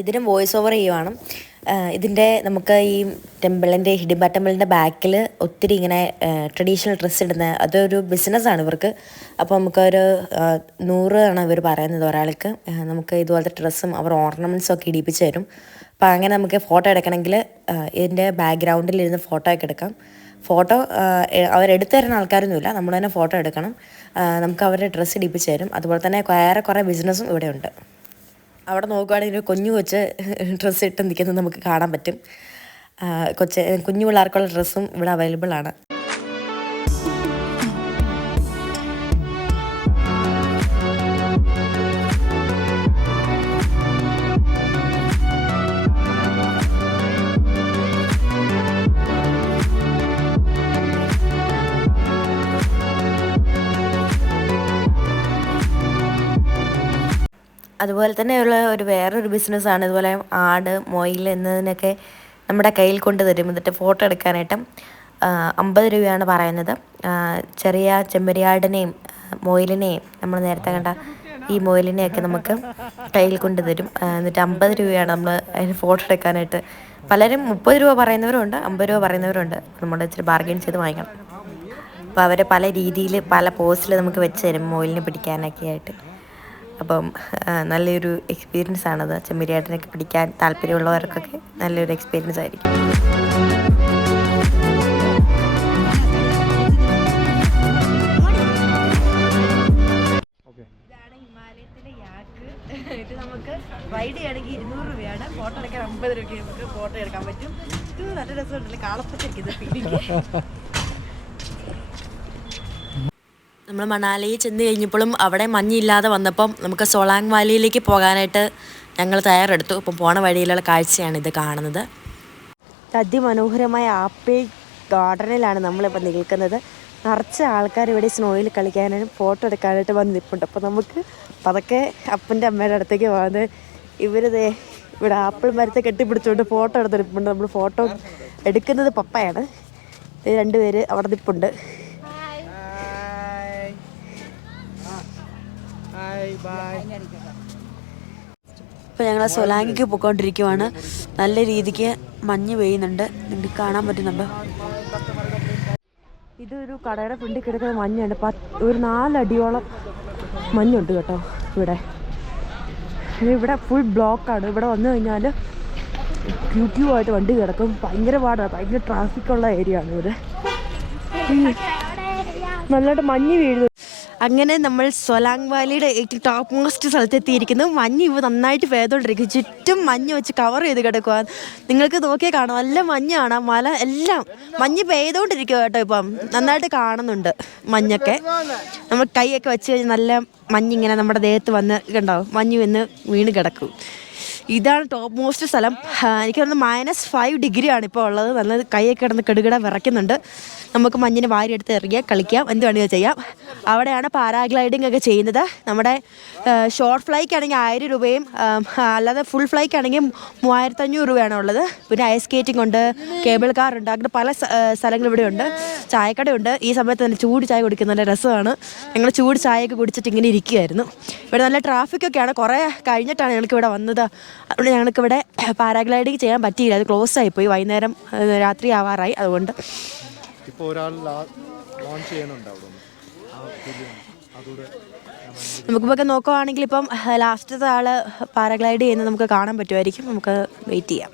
ഇതിന് വോയിസ് ഓവർ ചെയ്യുവാണ്. ഇതിൻ്റെ നമുക്ക് ഈ ടെമ്പിളിൻ്റെ ഹിഡിംബ ടെമ്പിളിൻ്റെ ബാക്കിൽ ഒത്തിരി ഇങ്ങനെ ട്രഡീഷണൽ ഡ്രസ്സ് ഇടുന്ന അതൊരു ബിസിനസ്സാണ് ഇവർക്ക്. അപ്പോൾ നമുക്കൊരു 100 ആണ് ഇവർ പറയുന്നത് ഒരാൾക്ക്. നമുക്ക് ഇതുപോലത്തെ ഡ്രസ്സും അവർ ഓർണമെൻറ്റ്സും ഒക്കെ ഇടിപ്പിച്ച് തരും. അപ്പോൾ അങ്ങനെ നമുക്ക് ഫോട്ടോ എടുക്കണമെങ്കിൽ ഇതിൻ്റെ ബാക്ക്ഗ്രൗണ്ടിൽ ഇരുന്ന് ഫോട്ടോ ഒക്കെ എടുക്കാം. ഫോട്ടോ അവരെടുത്ത് തരുന്ന ആൾക്കാരൊന്നുമില്ല, നമ്മൾ തന്നെ ഫോട്ടോ എടുക്കണം. നമുക്ക് അവരുടെ ഡ്രസ്സ് ഇടിപ്പിച്ച് തരും. അതുപോലെ തന്നെ കുറേ ബിസിനസ്സും ഇവിടെ ഉണ്ട്. അവിടെ നോക്കുകയാണെങ്കിൽ കുഞ്ഞു കൊച്ച് ഡ്രസ്സ് ഇട്ട് നിൽക്കുന്നത് നമുക്ക് കാണാൻ പറ്റും. കുഞ്ഞു പിള്ളേർക്കുള്ള ഡ്രസ്സും ഇവിടെ അവൈലബിൾ ആണ്. അതുപോലെ തന്നെയുള്ള വേറൊരു ബിസിനസ്സാണ് ഇതുപോലെ ആട്, മൊയിൽ എന്നതിനൊക്കെ നമ്മുടെ കയ്യിൽ കൊണ്ട് തരും. എന്നിട്ട് ഫോട്ടോ എടുക്കാനായിട്ട് 50 രൂപയാണ് പറയുന്നത്. ചെറിയ ചെമ്മരിയാടിനെയും മൊയിലിനെയും നമ്മൾ നേരത്തെ കണ്ട ഈ മൊയിലിനെയൊക്കെ നമുക്ക് കയ്യിൽ കൊണ്ട് തരും. എന്നിട്ട് 50 രൂപയാണ് നമ്മൾ അതിന് ഫോട്ടോ എടുക്കാനായിട്ട്. പലരും 30 രൂപ പറയുന്നവരുണ്ട്, 50 രൂപ പറയുന്നവരുണ്ട്. നമ്മൾ ഇച്ചിരി ബാർഗെയിൻ ചെയ്ത് വാങ്ങിക്കണം. അപ്പോൾ അവർ പല രീതിയിൽ പല പോസിൽ നമുക്ക് വെച്ച് തരും മൊയിലിനെ പിടിക്കാനൊക്കെ ആയിട്ട്. അപ്പം നല്ലൊരു എക്സ്പീരിയൻസ് ആണത്. ചെമ്മരിയാട്ടിനൊക്കെ പിടിക്കാൻ താല്പര്യമുള്ളവർക്കൊക്കെ നല്ലൊരു എക്സ്പീരിയൻസ് ആയിരിക്കും. ഇതാണ് ഹിമാലയത്തിലെ യാക്ക്. ഇത് നമുക്ക് റൈഡ് ചെയ്യണമെങ്കിൽ 200 രൂപയാണ്. ഫോട്ടോ എടുക്കാൻ 50 രൂപയ്ക്ക് നമുക്ക് ഫോട്ടോ എടുക്കാൻ പറ്റും. ഇത് നല്ല രസമുണ്ടല്ലേ, കാളപ്പറ്റിരിക്കുന്നത് ഫീലിംഗ്. നമ്മൾ മണാലിയിൽ ചെന്ന് കഴിഞ്ഞപ്പോഴും അവിടെ മഞ്ഞില്ലാതെ വന്നപ്പം നമുക്ക് സോളാങ് വാലിയിലേക്ക് പോകാനായിട്ട് ഞങ്ങൾ തയ്യാറെടുത്തു. ഇപ്പം പോണ വഴിയിലുള്ള കാഴ്ചയാണ് ഇത് കാണുന്നത്. അതിമനോഹരമായ ആപ്പിൾ ഗാർഡനിലാണ് നമ്മളിപ്പോൾ നിൽക്കുന്നത്. നിറച്ച് ആൾക്കാർ ഇവിടെ സ്നോയിൽ കളിക്കാനും ഫോട്ടോ എടുക്കാനായിട്ട് വന്ന് നിൽപ്പുണ്ട്. അപ്പോൾ നമുക്ക് പതുക്കെ അപ്പൻ്റെ അമ്മയുടെ അടുത്തേക്ക് പോകുന്നത്. ഇവരിതേ ഇവിടെ ആപ്പിൾ മരത്തെ കെട്ടിപ്പിടിച്ചുകൊണ്ട് ഫോട്ടോ എടുത്ത് നിൽപ്പുണ്ട്. നമ്മൾ ഫോട്ടോ എടുക്കുന്നത് പപ്പയാണ്. രണ്ടുപേര് അവിടെ നിൽപ്പുണ്ട്. ഇപ്പോൾ ഞങ്ങൾ സൊലാങ്കിക്ക് പോയിക്കൊണ്ടിരിക്കുവാണ്. നല്ല രീതിക്ക് മഞ്ഞ് പെയ്യുന്നുണ്ട്. നിങ്ങൾക്ക് കാണാൻ പറ്റുന്നുണ്ടോ? ഇതൊരു കടയുടെ ഫ്രണ്ടിൽ കിടക്കുന്ന മഞ്ഞാണ്. ഒരു 4 അടിയോളം മഞ്ഞുണ്ട് കേട്ടോ ഇവിടെ. ഇവിടെ ഫുൾ ബ്ലോക്കാണ്. ഇവിടെ വന്നു കഴിഞ്ഞാൽ ക്യൂ ആയിട്ട് വണ്ടി കിടക്കും. ഭയങ്കര പാടാണ്. ഭയങ്കര ട്രാഫിക്കുള്ള ഏരിയ ആണ് ഇവിടെ. നല്ലതായിട്ട് മഞ്ഞ് വീഴുന്നു. അങ്ങനെ നമ്മൾ സൊലാങ് വാലിയുടെ ഏറ്റവും ടോപ്പ് മോസ്റ്റ് സ്ഥലത്തെത്തിയിരിക്കുന്നു. മഞ്ഞ് ഇപ്പോൾ നന്നായിട്ട് പെയ്തുകൊണ്ടിരിക്കും. ചുറ്റും മഞ്ഞ് വെച്ച് കവർ ചെയ്ത് കിടക്കുക. നിങ്ങൾക്ക് നോക്കിയാൽ കാണാം, നല്ല മഞ്ഞാണ്. മല എല്ലാം മഞ്ഞ് പെയ്തുകൊണ്ടിരിക്കുക കേട്ടോ. ഇപ്പം നന്നായിട്ട് കാണുന്നുണ്ട് മഞ്ഞൊക്കെ. നമ്മൾ കൈയൊക്കെ വെച്ച് കഴിഞ്ഞാൽ നല്ല മഞ്ഞിങ്ങനെ നമ്മുടെ ദേഹത്ത് വന്ന് കണ്ടാവും. മഞ്ഞ് വന്ന് വീണ് കിടക്കും. ഇതാണ് ടോപ്പ് മോസ്റ്റ് സ്ഥലം. എനിക്ക് തോന്നുന്നു -5 ഡിഗ്രിയാണ് ഇപ്പോൾ ഉള്ളത്. നല്ല കൈയൊക്കെ കിടന്ന് കെടുകിട വിറയ്ക്കുന്നുണ്ട്. നമുക്ക് മഞ്ഞിന് വാരിയെടുത്ത് എറിയാം, കളിക്കാം, എന്ത് വേണമെങ്കിലും ചെയ്യാം. അവിടെയാണ് പാരാഗ്ലൈഡിംഗ് ഒക്കെ ചെയ്യുന്നത്. നമ്മുടെ ഷോർട്ട് ഫ്ലൈക്കാണെങ്കിൽ 1000 രൂപയും അല്ലാതെ ഫുൾ ഫ്ലൈക്കാണെങ്കിൽ 3500 രൂപയാണ് ഉള്ളത്. പിന്നെ ഐസ് സ്കേറ്റിംഗ് ഉണ്ട്, കേബിൾ കാർ ഉണ്ട്, അങ്ങനെ പല സ്ഥലങ്ങളും ഇവിടെ ഉണ്ട്. ചായക്കടയുണ്ട്. ഈ സമയത്ത് തന്നെ ചൂട് ചായ കുടിക്കുന്ന നല്ല രസമാണ്. ഞങ്ങൾ ചൂട് ചായയൊക്കെ കുടിച്ചിട്ട് ഇങ്ങനെ ഇരിക്കുകയായിരുന്നു. ഇവിടെ നല്ല ട്രാഫിക്കൊക്കെയാണ്. കുറേ കഴിഞ്ഞിട്ടാണ് ഞങ്ങൾക്ക് ഇവിടെ വന്നത്. അതുകൊണ്ട് ഞങ്ങൾക്കിവിടെ പാരാഗ്ലൈഡിങ് ചെയ്യാൻ പറ്റിയില്ല. അത് ക്ലോസ് ആയിപ്പോയി. വൈകുന്നേരം രാത്രി ആവാറായി. അതുകൊണ്ട് നമുക്കിപ്പോൾ നോക്കുവാണെങ്കിൽ ഇപ്പം ലാസ്റ്റത്തെ ആൾ പാരാഗ്ലൈഡ് ചെയ്യുന്നത് നമുക്ക് കാണാൻ പറ്റുമായിരിക്കും. നമുക്ക് വെയിറ്റ് ചെയ്യാം.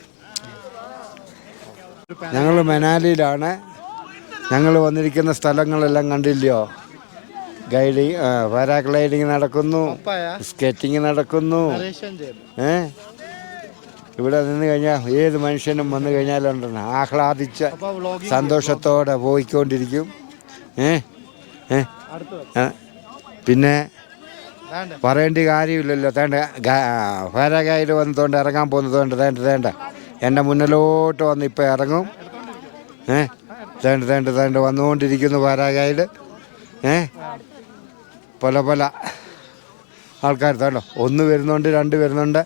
ഞങ്ങൾ മനാലിയിലാണ്. ഞങ്ങൾ വന്നിരിക്കുന്ന സ്ഥലങ്ങളെല്ലാം കണ്ടില്ലയോ? ഗൈഡിങ്, പാരാഗ്ലൈഡിങ് നടക്കുന്നു, സ്കേറ്റിങ് നടക്കുന്നു. ഇവിടെ നിന്ന് കഴിഞ്ഞാൽ ഏത് മനുഷ്യനും വന്നു കഴിഞ്ഞാലുണ്ടെന്ന് ആഹ്ലാദിച്ച് സന്തോഷത്തോടെ പോയിക്കൊണ്ടിരിക്കും. പിന്നെ പറയേണ്ട കാര്യമില്ലല്ലോ. പാരാഗ്ലൈഡ് വന്നതുകൊണ്ട് ഇറങ്ങാൻ പോകുന്നതുകൊണ്ട് തേണ്ട എൻ്റെ മുന്നിലോട്ട് വന്ന് ഇപ്പം ഇറങ്ങും. തേണ്ട വന്നുകൊണ്ടിരിക്കുന്നു പാരാഗ്ലൈഡ്. പല ആൾക്കാർ തേണ്ടോ, 1 വരുന്നുണ്ട്, 2 വരുന്നുണ്ട്.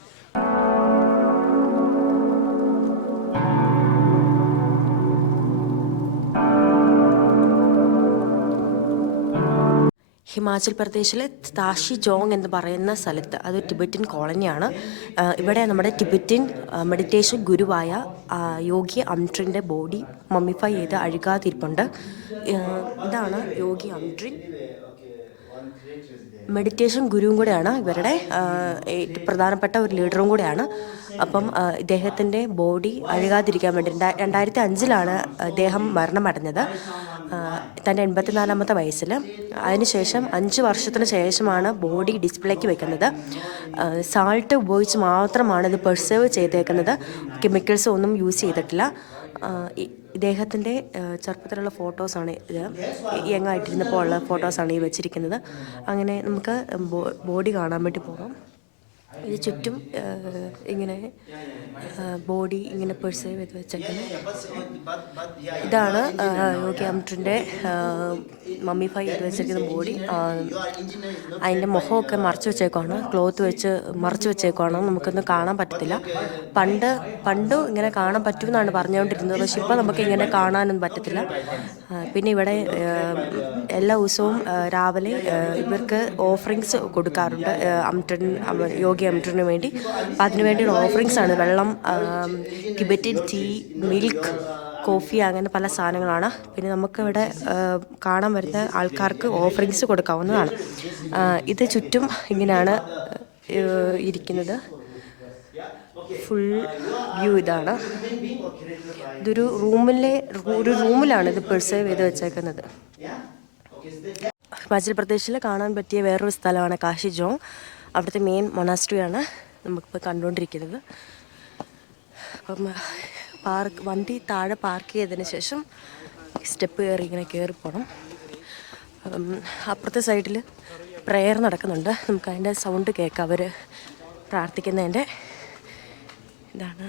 ഹിമാചൽ പ്രദേശിലെ താഷി ജോങ് എന്ന് പറയുന്ന സ്ഥലത്ത്, അത് ടിബറ്റൻ കോളനിയാണ്. ഇവിടെ നമ്മുടെ ടിബറ്റൻ മെഡിറ്റേഷൻ ഗുരുവായ യോഗി അംട്രിൻ്റെ ബോഡി മമ്മിഫൈ ചെയ്ത് അഴുകാതിരിപ്പുണ്ട്. ഇതാണ് യോഗി അംട്രിൻ. മെഡിറ്റേഷൻ ഗുരുവും കൂടെയാണ്. ഇവരുടെ ഏറ്റവും പ്രധാനപ്പെട്ട ഒരു ലീഡറും കൂടെയാണ്. അപ്പം ഇദ്ദേഹത്തിൻ്റെ ബോഡി അഴുകാതിരിക്കാൻ വേണ്ടി 2005 ഇദ്ദേഹം മരണമടഞ്ഞത്. തൻ്റെ 84-ാമത്തെ വയസ്സിൽ. അതിനുശേഷം 5 വർഷത്തിന് ശേഷമാണ് ബോഡി ഡിസ്പ്ലേക്ക് വെക്കുന്നത്. സാൾട്ട് ഉപയോഗിച്ച് മാത്രമാണ് ഇത് പ്രിസർവ് ചെയ്തേക്കുന്നത്. കെമിക്കൽസ് ഒന്നും യൂസ് ചെയ്തിട്ടില്ല. ഇദ്ദേഹത്തിൻ്റെ ചെറുപ്പത്തിലുള്ള ഫോട്ടോസാണ് ഇത്. യങ്ങായിട്ടിരുന്നപ്പോൾ ഉള്ള ഫോട്ടോസാണ് ഈ വെച്ചിരിക്കുന്നത്. അങ്ങനെ നമുക്ക് ബോഡി കാണാൻ വേണ്ടി പോകാം. ഇത് ചുറ്റും ഇങ്ങനെ ബോഡി ഇങ്ങനെ പ്രിസർവ് ചെയ്ത് വെച്ചേക്കുന്നത്. ഇതാണ് യോഗി അംട്രിൻ്റെ മമ്മിഫൈ ചെയ്ത് വെച്ചിരിക്കുന്ന ബോഡി. അതിൻ്റെ മുഖമൊക്കെ മറച്ചു വെച്ചേക്കുവാണ്. ക്ലോത്ത് വെച്ച് മറച്ചു വെച്ചേക്കുവാണ്. നമുക്കൊന്നും കാണാൻ പറ്റത്തില്ല. പണ്ട് ഇങ്ങനെ കാണാൻ പറ്റുമെന്നാണ് പറഞ്ഞുകൊണ്ടിരുന്നത്. പക്ഷെ ഇപ്പോൾ നമുക്ക് ഇങ്ങനെ കാണാനൊന്നും പറ്റത്തില്ല. പിന്നെ ഇവിടെ എല്ലാ ദിവസവും രാവിലെ ഇവർക്ക് ഓഫറിങ്സ് കൊടുക്കാറുണ്ട് യോഗി അംട്രിന് വേണ്ടി. അപ്പം അതിനു വേണ്ടിയുള്ള ഓഫറിങ്സാണ്. വെള്ളം, ടിബറ്റൻ ടീ, മിൽക്ക്, കോഫി, അങ്ങനെ പല സാധനങ്ങളാണ്. പിന്നെ നമുക്കിവിടെ കാണാൻ വരുന്ന ആൾക്കാർക്ക് ഓഫറിങ്സ് കൊടുക്കാവുന്നതാണ്. ഇത് ചുറ്റും ഇങ്ങനെയാണ് ഇരിക്കുന്നത്. ഫുൾ വ്യൂ ഇതാണ്. ഇതൊരു റൂമിലാണ് ഇത് പ്രിസർവ് ചെയ്ത് വെച്ചേക്കുന്നത്. ഹിമാചൽ പ്രദേശിൽ കാണാൻ പറ്റിയ വേറൊരു സ്ഥലമാണ് കാശി ജോങ്. അവിടുത്തെ മെയിൻ മൊണാസ്ട്രിയാണ് നമുക്കിപ്പോൾ കണ്ടുകൊണ്ടിരിക്കുന്നത്. അപ്പം വണ്ടി താഴെ പാർക്ക് ചെയ്തതിന് ശേഷം സ്റ്റെപ്പ് കയറി ഇങ്ങനെ കയറിപ്പോണം. അപ്പുറത്തെ സൈഡിൽ പ്രെയർ നടക്കുന്നുണ്ട്. നമുക്ക് അതിൻ്റെ സൗണ്ട് കേൾക്കാം. അവർ പ്രാർത്ഥിക്കുന്നതിൻ്റെ ഇതാണ്.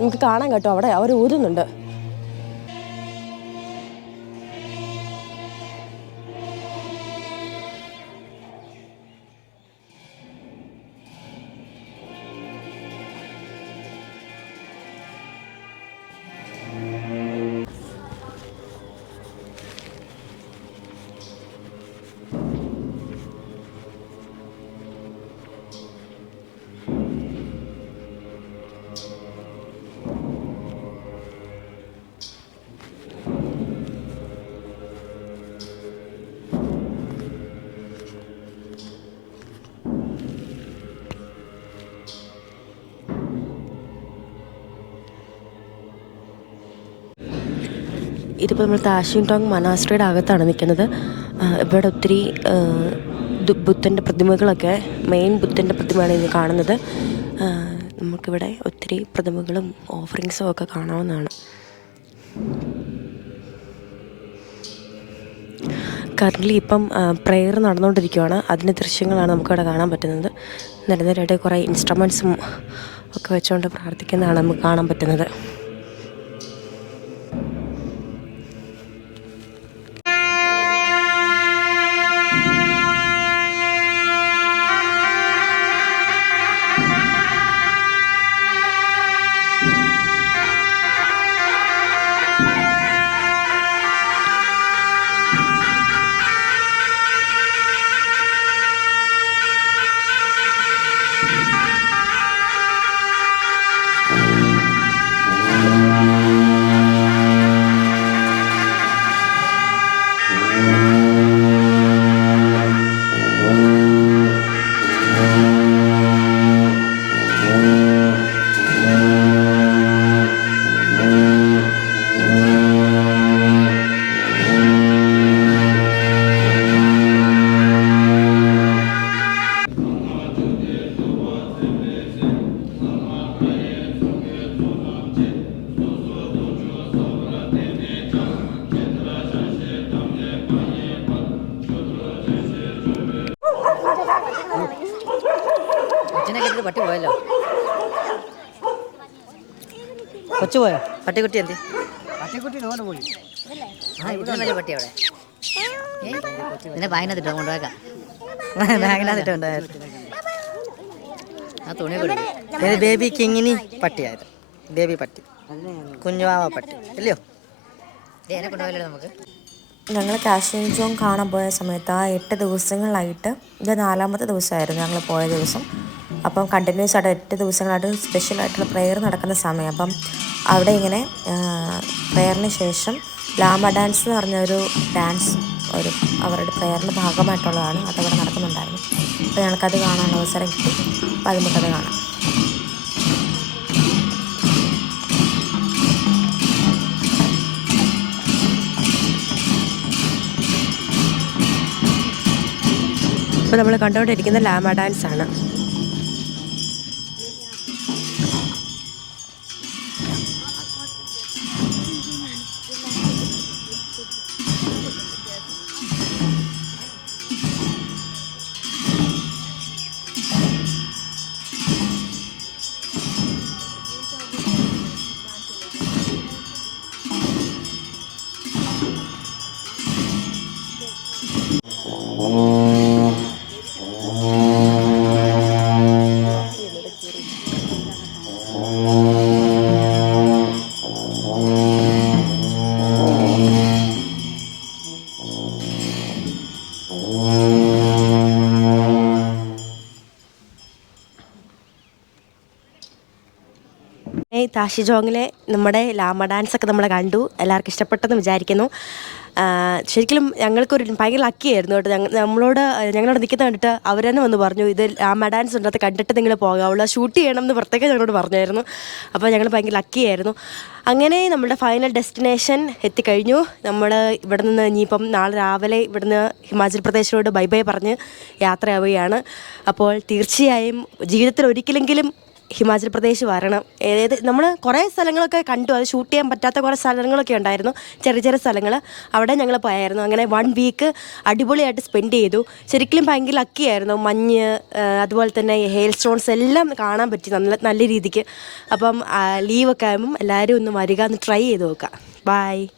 നമുക്ക് കാണാൻ കേട്ടോ, അവിടെ അവർ ഊതുന്നുണ്ട്. ഇതിപ്പോൾ നമ്മൾ താഷിങ് ടോങ് മനാസ്ട്രിയുടെ അകത്താണ് നിൽക്കുന്നത്. ഇവിടെ ഒത്തിരി ബുദ്ധൻ്റെ പ്രതിമകളൊക്കെ, മെയിൻ ബുദ്ധൻ്റെ പ്രതിമയാണ് ഇത് കാണുന്നത്. നമുക്കിവിടെ ഒത്തിരി പ്രതിമകളും ഓഫറിങ്സും ഒക്കെ കാണാവുന്നതാണ്. കറൻ്റ്ലി ഇപ്പം പ്രെയർ നടന്നുകൊണ്ടിരിക്കുകയാണ്. അതിൻ്റെ ദൃശ്യങ്ങളാണ് നമുക്കിവിടെ കാണാൻ പറ്റുന്നത്. നിരനിരയായിട്ട് കുറേ ഇൻസ്ട്രുമെൻസും ഒക്കെ വെച്ചുകൊണ്ട് പ്രാർത്ഥിക്കുന്നതാണ് നമുക്ക് കാണാൻ പറ്റുന്നത്. പട്ടി പോയല്ലോ. കൊച്ചു പോയോ? പട്ടിക്കുട്ടി എന്ത്? പട്ടിക്കുട്ടി പോയി. ആ ഇവിടെ വലിയ പട്ടി അവിടെ. പിന്നെ ബാഗിനകത്തിട്ടോ കൊണ്ടുപോയേക്കാം. ബാഗിനകത്തിട്ട് കൊണ്ടുപോയത് ആ തുണി കൊടുക്കും. ബേബി കിങ്ങിനി പട്ടിയായത്. ബേബി പട്ടി, കുഞ്ഞുവാവ പട്ടി അല്ലയോ? ഇതിനെ കൊണ്ടുപോയല്ലോ നമുക്ക്. ഞങ്ങൾ കാശ്മീർ ജോൺ കാണാൻ പോയ സമയത്ത് ആ 8 ദിവസങ്ങളായിട്ട് ഇത് 4ാമത്തെ ദിവസമായിരുന്നു ഞങ്ങൾ പോയ ദിവസം. അപ്പം കണ്ടിന്യൂസ് ആയിട്ട് 8 ദിവസങ്ങളായിട്ട് സ്പെഷ്യലായിട്ടുള്ള പ്രെയർ നടക്കുന്ന സമയം. അപ്പം അവിടെ ഇങ്ങനെ പ്രെയറിന് ശേഷം ലാമ ഡാൻസ് എന്ന് പറഞ്ഞൊരു ഡാൻസ് അവരുടെ പ്രെയറിൻ്റെ ഭാഗമായിട്ടുള്ളതാണ്. അതവിടെ നടക്കുന്നുണ്ടായിരുന്നു. അപ്പോൾ ഞങ്ങൾക്കത് കാണാൻ അവസരം കിട്ടി. അപ്പോൾ അത് നമുക്കത് കാണാം. ഇപ്പോൾ നമ്മൾ കണ്ടുകൊണ്ടിരിക്കുന്ന ലാമ ഡാൻസ് ആണ്. താഷിജോങ്ങിലെ നമ്മുടെ ലാമ ഡാൻസ് ഒക്കെ നമ്മൾ കണ്ടു. എല്ലാവർക്കും ഇഷ്ടപ്പെട്ടെന്ന് വിചാരിക്കുന്നു. ശരിക്കും ഞങ്ങൾക്കൊരു ഭയങ്കര ലക്കിയായിരുന്നു കേട്ടോ. ഞങ്ങളോട് നിൽക്കുന്ന കണ്ടിട്ട് അവർ തന്നെ വന്ന് പറഞ്ഞു, ഇത് ലാമ ഡാൻസ് ഉണ്ട്, അത് കണ്ടിട്ട് നിങ്ങൾ പോകാവുള്ളൂ, ഷൂട്ട് ചെയ്യണം എന്ന് പ്രത്യേകം ഞങ്ങളോട് പറഞ്ഞായിരുന്നു. അപ്പോൾ ഞങ്ങൾ ഭയങ്കര ലക്കിയായിരുന്നു. അങ്ങനെ നമ്മുടെ ഫൈനൽ ഡെസ്റ്റിനേഷൻ എത്തിക്കഴിഞ്ഞു. നമ്മൾ ഇവിടെ നിന്ന് ഇനിയിപ്പം നാളെ രാവിലെ ഇവിടുന്ന് ഹിമാചൽ പ്രദേശിലോട്ട് ബൈ ബൈ പറഞ്ഞ് യാത്രയാവുകയാണ്. അപ്പോൾ തീർച്ചയായും ജീവിതത്തിൽ ഒരിക്കലെങ്കിലും ഹിമാചൽ പ്രദേശ് വരണം. നമ്മൾ കുറേ സ്ഥലങ്ങളൊക്കെ കണ്ടു, അത് ഷൂട്ട് ചെയ്യാൻ പറ്റാത്ത കുറേ സ്ഥലങ്ങളൊക്കെ ഉണ്ടായിരുന്നു, ചെറിയ ചെറിയ സ്ഥലങ്ങൾ. അവിടെ ഞങ്ങൾ പോയായിരുന്നു. അങ്ങനെ 1 വീക്ക് അടിപൊളിയായിട്ട് സ്പെൻഡ് ചെയ്തു. ശരിക്കും ഭയങ്കര ലക്കിയായിരുന്നു. മഞ്ഞ്, അതുപോലെ തന്നെ ഹെയിൽ സ്റ്റോൺസ് എല്ലാം കാണാൻ പറ്റി നല്ല രീതിക്ക്. അപ്പം ലീവൊക്കെ ആകുമ്പം എല്ലാവരും ഒന്ന് വരിക, ഒന്ന് ട്രൈ ചെയ്ത് നോക്കാം. ബൈ.